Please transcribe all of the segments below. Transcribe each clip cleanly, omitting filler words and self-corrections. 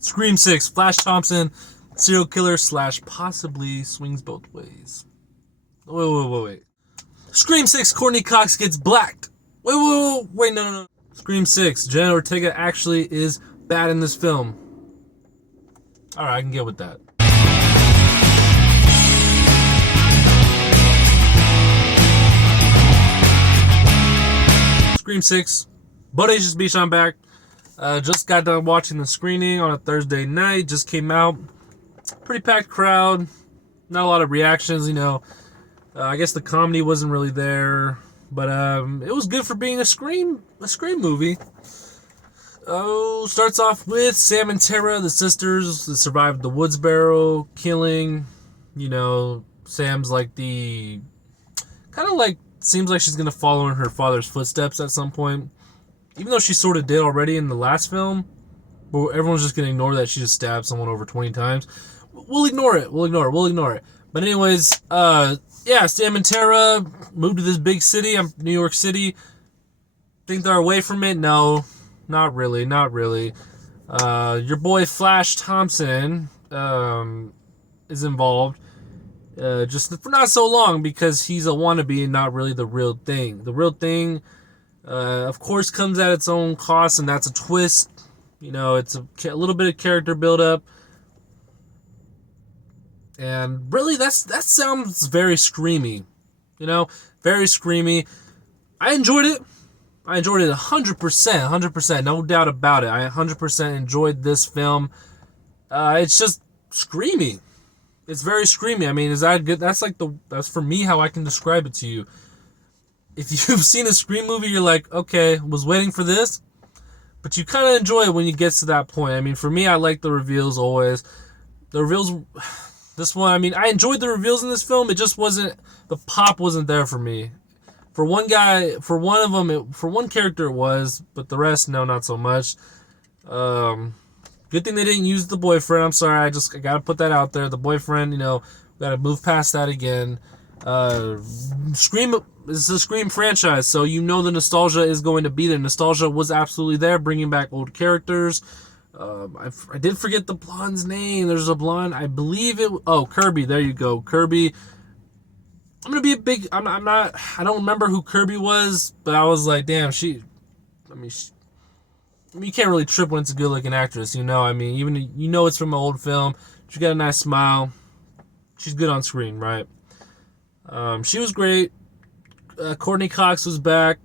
Scream 6, Flash Thompson, serial killer slash possibly swings both ways. Wait. Scream 6, Courtney Cox gets blacked. Wait, no. Scream 6, Jenna Ortega actually is bad in this film. Alright, I can get with that. Scream 6, Bodacious Beach, I'm back. Just got done watching the screening on a Thursday night. Just came out. Pretty packed crowd. Not a lot of reactions, I guess the comedy wasn't really there. But it was good for being a Scream movie. Starts off with Sam and Tara, the sisters that survived the Woodsboro killing. Sam's like seems like she's going to follow in her father's footsteps at some point. Even though she sort of did already in the last film, but everyone's just going to ignore that she just stabbed someone over 20 times. We'll ignore it. But anyways, Sam and Tara moved to this big city, New York City. Think they're away from it? No, not really. Your boy Flash Thompson is involved. Just for not so long because he's a wannabe and not really the real thing. The real thing, of course, comes at its own cost, and that's a twist. It's a little bit of character build-up. And really, that sounds very screamy. Very screamy. I enjoyed it. 100%, no doubt about it. I 100% enjoyed this film. It's just screamy. It's very screamy. I mean, is that good? That's for me how I can describe it to you. If you've seen a Scream movie, you're like, okay, was waiting for this. But you kind of enjoy it when you get to that point. I mean, for me, I like the reveals always. The reveals, this one, I mean, I enjoyed the reveals in this film. It just wasn't, the pop wasn't there for me. For one character it was, but the rest, no, not so much. Good thing they didn't use the boyfriend. I'm sorry, I gotta put that out there. The boyfriend, gotta move past that again. Scream is a Scream franchise, so the nostalgia is going to be there. Nostalgia was absolutely there, bringing back old characters. I did forget the blonde's name. There's a blonde, I believe it. Oh, Kirby. There you go, Kirby. I'm gonna be a big. I don't remember who Kirby was, but I was like, damn, you can't really trip when it's a good-looking actress, I mean, even it's from an old film. She got a nice smile. She's good on screen, right? She was great. Courtney Cox was back.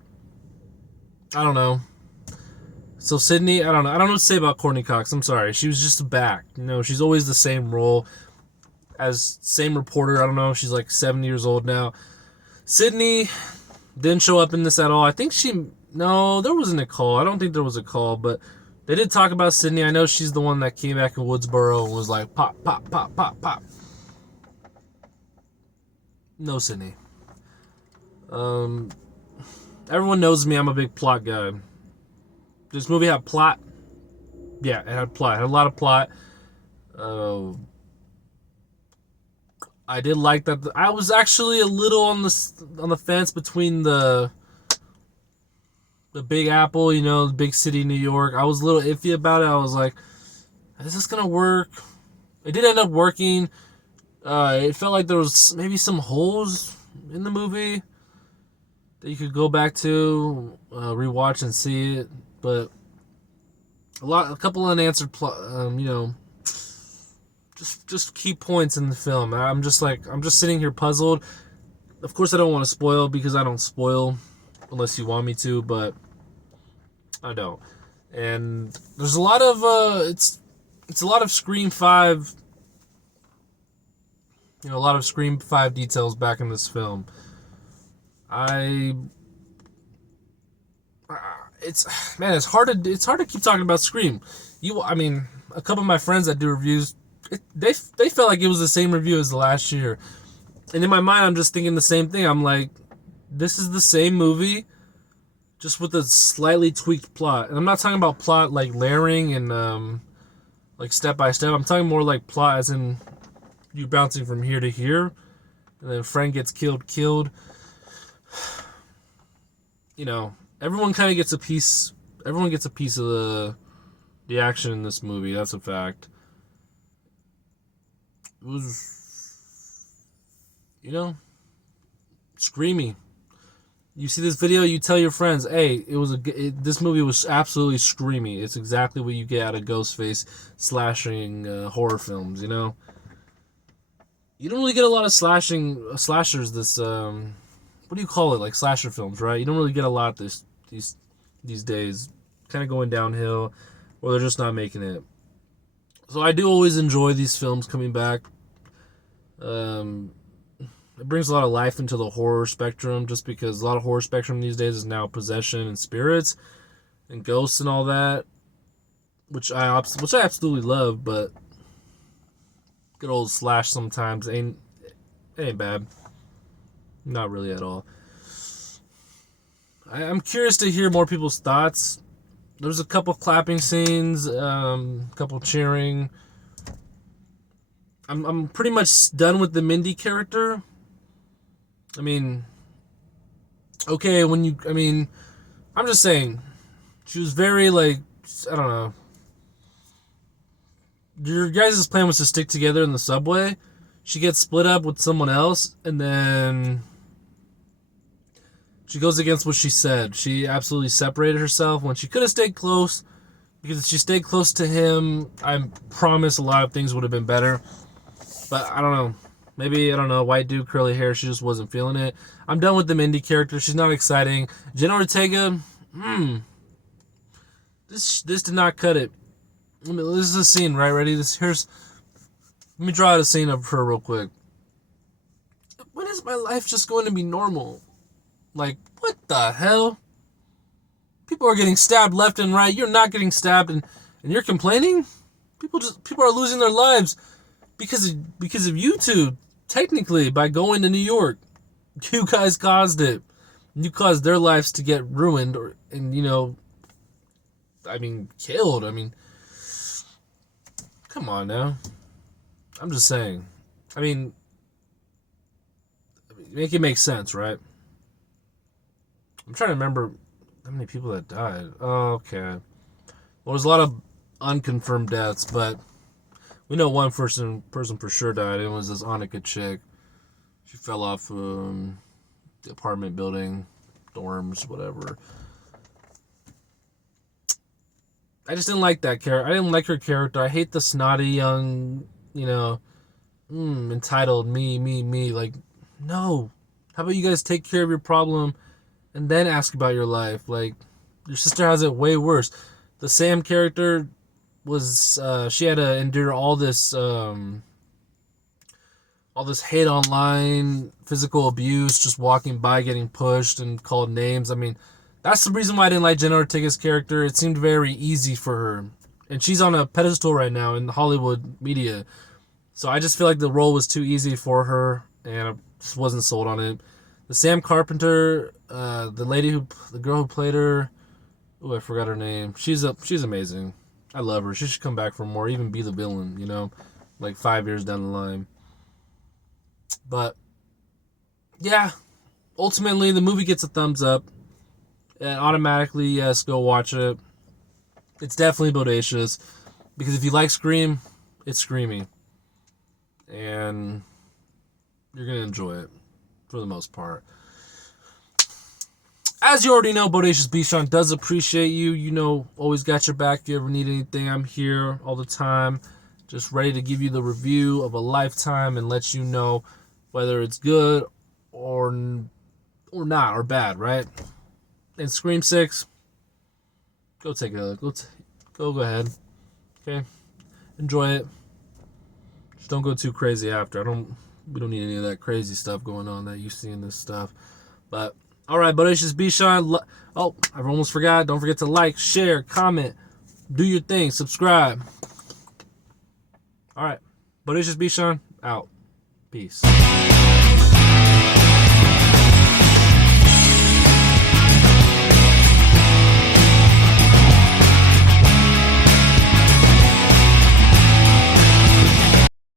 I don't know. So Sydney, I don't know. I don't know what to say about Courtney Cox. I'm sorry. She was just back. She's always the same role as same reporter. I don't know. She's like 70 years old now. Sydney didn't show up in this at all. I think there wasn't a call. I don't think there was a call, but they did talk about Sydney. I know she's the one that came back in Woodsboro and was like, pop, pop, pop, pop, pop. No, Sydney. Everyone knows me. I'm a big plot guy. This movie had plot. Yeah, it had plot. It had a lot of plot. I did like that. I was actually a little on the fence between the Big Apple, the big city, New York. I was a little iffy about it. I was like, is this gonna work? It did end up working. It felt like there was maybe some holes in the movie that you could go back to, rewatch and see it, but a couple unanswered just key points in the film. I'm just sitting here puzzled. Of course, I don't want to spoil because I don't spoil unless you want me to, but I don't. And there's a lot of it's a lot of Scream 5. A lot of Scream 5 details back in this film. It's hard to keep talking about Scream. A couple of my friends that do reviews, they felt like it was the same review as the last year. And in my mind, I'm just thinking the same thing. I'm like, this is the same movie, just with a slightly tweaked plot. And I'm not talking about plot like layering and like step by step. I'm talking more like plot as in you bouncing from here to here, and then friend gets killed. Everyone kind of gets a piece. Everyone gets a piece of the action in this movie. That's a fact. It was, screamy. You see this video, you tell your friends, hey, this movie was absolutely screamy. It's exactly what you get out of Ghostface slashing horror films, You don't really get a lot of slashers this, what do you call it, like slasher films, right? You don't really get a lot these days. Kind of going downhill, or they're just not making it. So I do always enjoy these films coming back. It brings a lot of life into the horror spectrum, just because a lot of horror spectrum these days is now possession and spirits and ghosts and all that, which I absolutely love. But good old slash sometimes ain't bad, not really at all. I'm curious to hear more people's thoughts. There's a couple clapping scenes, a couple cheering. I'm pretty much done with the Mindy character. I mean, okay, I'm just saying, she was very, like, I don't know. Your guys' plan was to stick together in the subway. She gets split up with someone else, and then she goes against what she said. She absolutely separated herself when she could have stayed close, because if she stayed close to him, I promise a lot of things would have been better. But I don't know. Maybe, I don't know, white dude, curly hair, she just wasn't feeling it. I'm done with the Mindy character. She's not exciting. Jenna Ortega, this did not cut it. This is a scene, right? Ready? Let me draw out a scene of her real quick. When is my life just going to be normal? Like, what the hell? People are getting stabbed left and right. You're not getting stabbed, and you're complaining? People are losing their lives because of you two. Technically, by going to New York, you guys caused it. You caused their lives to get ruined, killed. Come on now. I'm just saying. Make it make sense, right? I'm trying to remember how many people that died. Oh, okay. Well, there's a lot of unconfirmed deaths, but we know one person for sure died. It was this Annika chick. She fell off the apartment building, dorms, whatever. I just didn't like that character. I didn't like her character. I hate the snotty young, entitled me. Like, no. How about you guys take care of your problem and then ask about your life? Like, your sister has it way worse. The Sam character was, she had to endure all this hate online, physical abuse, just walking by, getting pushed and called names. That's the reason why I didn't like Jenna Ortega's character. It seemed very easy for her. And she's on a pedestal right now in Hollywood media. So I just feel like the role was too easy for her, and I just wasn't sold on it. The Sam Carpenter, the girl who played her, I forgot her name. She's amazing. I love her. She should come back for more, even be the villain, like 5 years down the line. But, yeah, ultimately the movie gets a thumbs up. And automatically, yes, go watch it. It's definitely bodacious, because if you like Scream, it's screamy. And you're going to enjoy it, for the most part. As you already know, Bodacious Bichon does appreciate you. Always got your back. If you ever need anything, I'm here all the time. Just ready to give you the review of a lifetime and let you know whether it's good or not, or bad, right? And Scream 6, go take a look. Go ahead. Okay? Enjoy it. Just don't go too crazy after. We don't need any of that crazy stuff going on that you see in this stuff. But, alright, Bodacious Bichon. Oh, I almost forgot. Don't forget to like, share, comment, do your thing, subscribe. Alright, Bodacious Bichon, out. Peace.